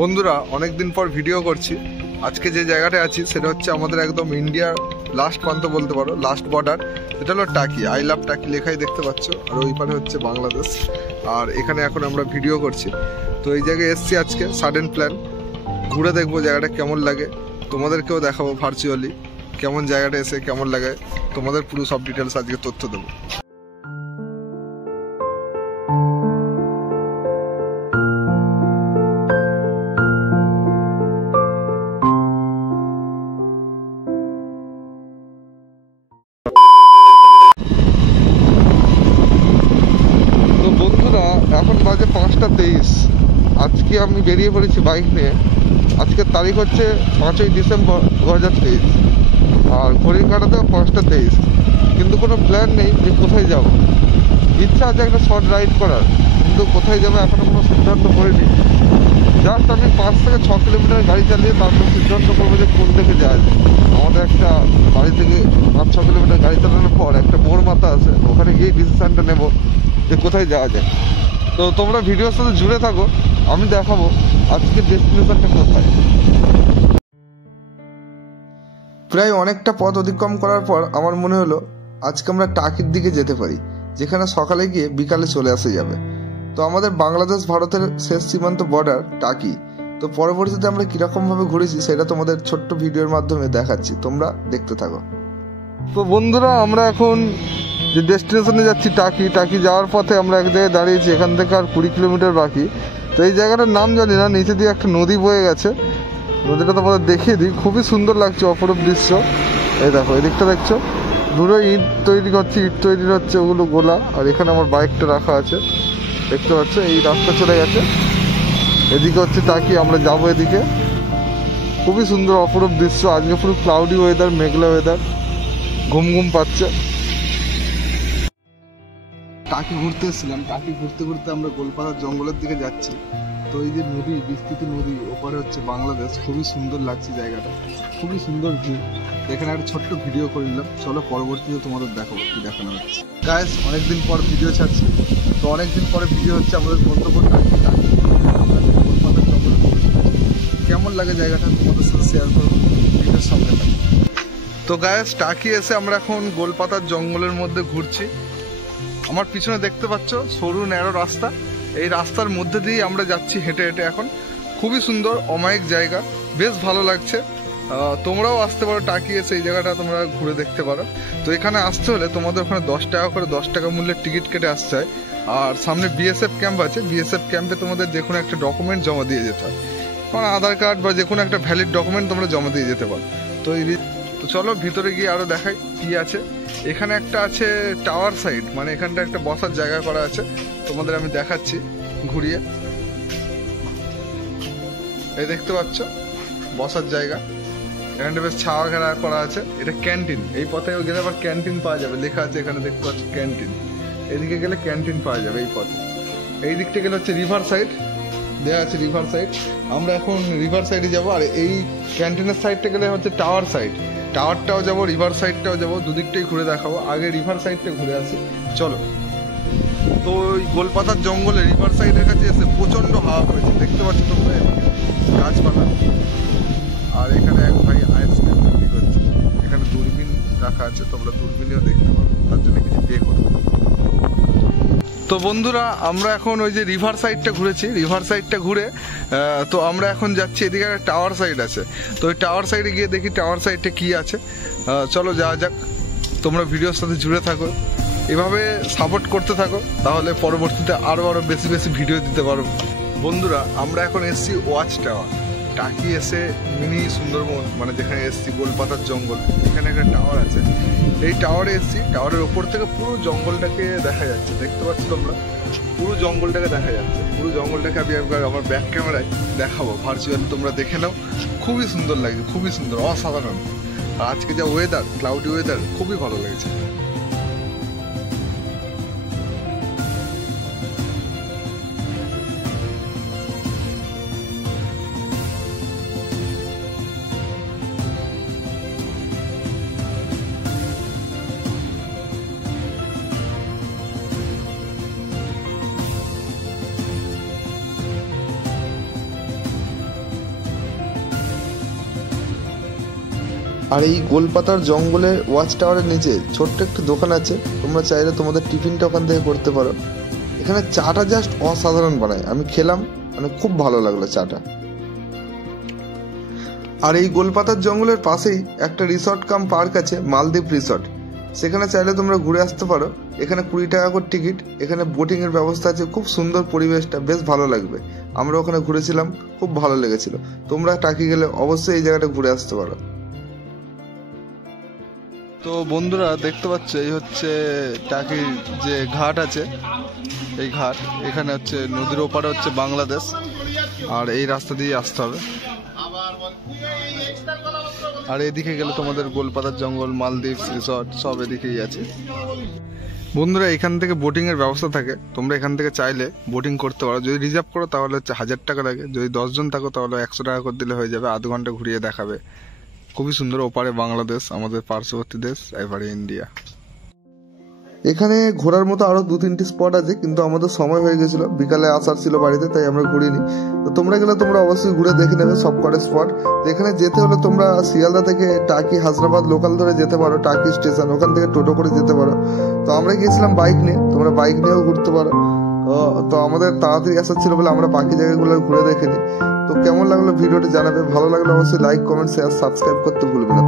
বন্ধুরা অনেকদিন পর ভিডিও করছি। আজকে যে জায়গাটা আছি সেটা হচ্ছে আমাদের একদম ইন্ডিয়ার লাস্ট প্রান্ত বলতে পারো, লাস্ট বর্ডার। এটা হলো টাকি, আই লাভ টাকি লেখাই দেখতে পাচ্ছ। আর ওই পারে হচ্ছে বাংলাদেশ। আর এখানে এখন আমরা ভিডিও করছি। তো এই জায়গায় এসছি আজকে, সাডেন প্ল্যান। ঘুরে দেখবো জায়গাটা কেমন লাগে, তোমাদেরকেও দেখাবো ভার্চুয়ালি কেমন জায়গাটা এসে কেমন লাগে। তোমাদের পুরো সব ডিটেলস আজকে তথ্য দেবো। তো বন্ধুরা এখন বাজে 5:23। আজকে আমি বেরিয়ে পড়েছি বাইক নিয়ে। আজকের তারিখ হচ্ছে 5ই ডিসেম্বর 2023। আর ঘড়ির কাঁটাতে 5:23। কিন্তু কোনো প্ল্যান নেই যে কোথায় যাব। ইচ্ছা আছে একটা শর্ট রাইড করার, কিন্তু কোথায় যাবো এখনো কোনো সিদ্ধান্ত করিনি। জাস্ট আমি 5 থেকে 6 কিলোমিটার গাড়ি চালিয়ে তারপর সিদ্ধান্ত করবো যে কোন দিকে যাওয়া যায়। আমাদের একটা বাড়ি থেকে 5-6 কিলোমিটার গাড়ি চালানোর পর একটা মোড় মাথা আছে, ওখানে গিয়ে ডিসিশনটা নেবো যে কোথায় যাওয়া যায়। তো তোমরা ভিডিওর সাথে জুড়ে থাকো, আমি দেখাবো আজকের ডেস্টিনেশনটা কোথায়। প্রায় অনেকটা পথ অতিক্রম করার পর আমার মনে হলো আজকে আমরা টাকির দিকে যেতে পারি, যেখানে সকালে গিয়ে বিকালে চলে আসা যাবে। তো আমাদের বাংলাদেশ ভারতের শেষ সীমান্ত বর্ডার টাকি। তো পরবর্তীতে আমরা কিরকমভাবে ঘুরেছি সেটা তোমাদের ছোট্ট ভিডিওর মাধ্যমে দেখাচ্ছি, তোমরা দেখতে থাকো। তো বন্ধুরা আমরা এখন যে ডেস্টিনেশনে যাচ্ছি টাকি, টাকি যাওয়ার পথে আমরা এক জায়গায় দাঁড়িয়েছি। এখান থেকে আর 20 কিলোমিটার বাকি। তো এই জায়গাটার নাম জানি না, নিচে দিয়ে একটা নদী বয়ে গেছে। নদীটা তোমাদের দেখিয়ে দিই, খুবই সুন্দর লাগছে, অপরূপ দৃশ্য। এই দেখো এদিকটা দেখছো, দূরে ইট তৈরি হচ্ছে, ইট তৈরি হচ্ছে, ওগুলো গোলা। আর এখানে আমার বাইকটা রাখা আছে, দেখতে পাচ্ছ। এই রাস্তা চলে গেছে, এদিকে হচ্ছে টাকি, আমরা যাবো এদিকে। খুবই সুন্দর অপরূপ দৃশ্য। আজকে পুরো ক্লাউডি ওয়েদার, মেঘলা ওয়েদার, ঘুম ঘুম পাচ্ছে। টাকি ঘুরতে এসেছিলাম, টাকি ঘুরতে ঘুরতে আমরা গোলপাড়ার জঙ্গলের দিকে যাচ্ছি। তো এই যে নদী, বিস্তৃত নদী, ওপারে হচ্ছে বাংলাদেশ। খুবই সুন্দর লাগছে জায়গাটা, খুবই সুন্দর ভিউ। এখানে একটা ছোট্ট ভিডিও করে নিলাম, চলো পরবর্তীতে তোমাদের দেখাবো কি দেখানো হচ্ছে। গাইস অনেকদিন পর ভিডিও ছাড়ছি। তো অনেকদিন পরে ভিডিও হচ্ছে আমাদের গন্তব্য টাকি। গোলপাড়ার জঙ্গলে কেমন লাগে জায়গাটা তোমাদের সাথে শেয়ার করবো, ভিডিওর সঙ্গে থাকবে। তো গাইস টাকি এসে আমরা এখন গোলপাতার জঙ্গলের মধ্যে ঘুরছি। আমার পিছনে দেখতে পাচ্ছ সরু ন্যারো রাস্তা, এই রাস্তার মধ্যে দিয়ে আমরা যাচ্ছি হেঁটে হেঁটে। এখন খুবই সুন্দর অমায়িক জায়গা, বেশ ভালো লাগছে। তোমরাও আসতে পারো টাকি, এসে এই জায়গাটা তোমরা ঘুরে দেখতে পারো। তো এখানে আসতে হলে তোমাদের ওখানে 10 টাকা করে, 10 টাকা মূল্যের টিকিট কেটে আসতে হয়। আর সামনে বিএসএফ ক্যাম্প আছে, বিএসএফ ক্যাম্পে তোমাদের যে কোনো একটা ডকুমেন্ট জমা দিয়ে যেতে হয়, মানে আধার কার্ড বা যে কোনো একটা ভ্যালিড ডকুমেন্ট তোমরা জমা দিয়ে যেতে পারো। তো চলো ভিতরে গিয়ে আরো দেখাই কি আছে। এখানে একটা আছে টাওয়ার সাইড, মানে এখানটা একটা বসার জায়গা করা আছে, তোমাদের আমি দেখাচ্ছি ঘুরিয়ে। এই দেখতে পাচ্ছ বসার জায়গা, এখানটা বেশ ছাওয়া ঘেরা করা আছে। এটা ক্যান্টিন, এই পথে গেলে আবার ক্যান্টিন পাওয়া যাবে, লেখা আছে এখানে দেখতে পাচ্ছ ক্যান্টিন। এদিকে গেলে ক্যান্টিন পাওয়া যাবে এই পথে। এই দিকটা গেলে হচ্ছে রিভার সাইড, দেওয়া আছে রিভার সাইড। আমরা এখন রিভার সাইডে যাবো। আর এই ক্যান্টিনের সাইডটা গেলে হচ্ছে টাওয়ার সাইড, টাওয়ারটাও যাবো, রিভার সাইডটাও যাবো, দুদিকটাই ঘুরে দেখাবো। আগে রিভার সাইডটা ঘুরে আসি, চলো। তো ওই গোলপাতার জঙ্গলে রিভার সাইডের কাছে এসে প্রচন্ড হাওয়া হয়েছে, দেখতে পাচ্ছ তোমরা গাছপালা। আর এখানে এক ভাই আইসক্রিম বিক্রি করছে। এখানে দূরবীন রাখা আছে, তোমরা দূরবীনেও দেখতে পারো, তার জন্য কিছু পে করতে। তো বন্ধুরা আমরা এখন ওই যে রিভার সাইডটা ঘুরেছি, রিভার সাইডটা ঘুরে তো আমরা এখন যাচ্ছি এদিকে একটা টাওয়ার সাইড আছে। তো ওই টাওয়ার সাইডে গিয়ে দেখি টাওয়ার সাইডটা কি আছে। চলো যাওয়া যাক, তোমরা ভিডিওর সাথে জুড়ে থাকো, এভাবে সাপোর্ট করতে থাকো, তাহলে পরবর্তীতে আরো বেশি বেশি ভিডিও দিতে পারবো। বন্ধুরা আমরা এখন এসছি ওয়াচ টাওয়ার টাকি, এসে মিনি সুন্দরবন, মানে যেখানে এসছি গোলপাতার জঙ্গল, এখানে একটা টাওয়ার আছে। এই টাওয়ারে এসছি, টাওয়ারের ওপর থেকে পুরো জঙ্গলটাকে দেখা যাচ্ছে, দেখতে পাচ্ছ তোমরা পুরো জঙ্গলটাকে দেখা যাচ্ছে। পুরো জঙ্গলটাকে আমি একবার আমার ব্যাক ক্যামেরায় দেখাবো ভার্চুয়ালি, তোমরা দেখে নাও। খুবই সুন্দর লাগছে, খুবই সুন্দর, অসাধারণ। আর আজকে যা ওয়েদার, ক্লাউডি ওয়েদার, খুবই ভালো লাগছে। আর এই গোলপাতার জঙ্গলের ওয়াচ টাওয়ারের নিচে ছোট্ট একটি দোকান আছে, তোমরা চাইলে তোমাদের টিফিনটা ওখান থেকে করতে পারো। এখানে চাটা জাস্ট অসাধারণ বানায়, আমি খেলাম, মানে খুব ভালো লাগলো চাটা। আর এই গোলপাতার জঙ্গলের পাশেই একটা রিসর্ট কাম পার্ক আছে, মালদ্বীপ রিসর্ট। সেখানে চাইলে তোমরা ঘুরে আসতে পারো। এখানে 20 টাকা করে টিকিট। এখানে বোটিং এর ব্যবস্থা আছে, খুব সুন্দর পরিবেশটা, বেশ ভালো লাগবে। আমরা ওখানে ঘুরেছিলাম, খুব ভালো লেগেছিল। তোমরা টাকি গেলে অবশ্যই এই জায়গাটা ঘুরে আসতে পারো। তো বন্ধুরা দেখতে পাচ্ছ, এই হচ্ছে টাকির যে ঘাট আছে, এই ঘাট। এখানে হচ্ছে নদীর ওপারে হচ্ছে বাংলাদেশ, আর এই রাস্তা দিয়ে আসতে হবে। আর এদিকে গেলে তোমাদের গোলপাতার জঙ্গল, মালদ্বীপ রিসর্ট সব এদিকেই আছে। বন্ধুরা এখান থেকে বোটিং এর ব্যবস্থা থাকে, তোমরা এখান থেকে চাইলে বোটিং করতে পারো। যদি রিজার্ভ করো তাহলে হচ্ছে 1000 টাকা লাগে, যদি 10 জন থাকো তাহলে 100 টাকা করে দিলে হয়ে যাবে, আধ ঘন্টা ঘুরিয়ে দেখাবে। খুবই সুন্দর, ওপারে বাংলাদেশ, আমাদের পার্শ্ববর্তী দেশ, এবারে ইন্ডিয়া। এখানে ঘোরার মতো আরো 2-3টি স্পট আছে, কিন্তু আমাদের সময় হয়ে গেছিল, বিকালে আসার ছিল বাড়িতে, তাই আমরা ঘুরিনি। তো তোমরা গেলে তোমরা অবশ্যই ঘুরে দেখে নেবে সব কটা স্পট। এখানে যেতে হলে তোমরা শিয়ালদা থেকে টাকি হাসনাবাদ লোকাল ধরে যেতে পারো, টাকি স্টেশন, ওখান থেকে টোটো করে যেতে পারো। তো আমরা গিয়েছিলাম বাইক নিয়ে, তোমরা বাইক নিয়েও ঘুরতে পারো। তো আমাদের তাড়াতাড়ি আসার ছিল বলে আমরা বাকি জায়গাগুলো ঘুরে দেখে নিই। তো কেমন লাগলো ভিডিওটি জানাবে, ভালো লাগলে অবশ্যই লাইক, কমেন্ট, শেয়ার, সাবস্ক্রাইব করতে ভুলবে না।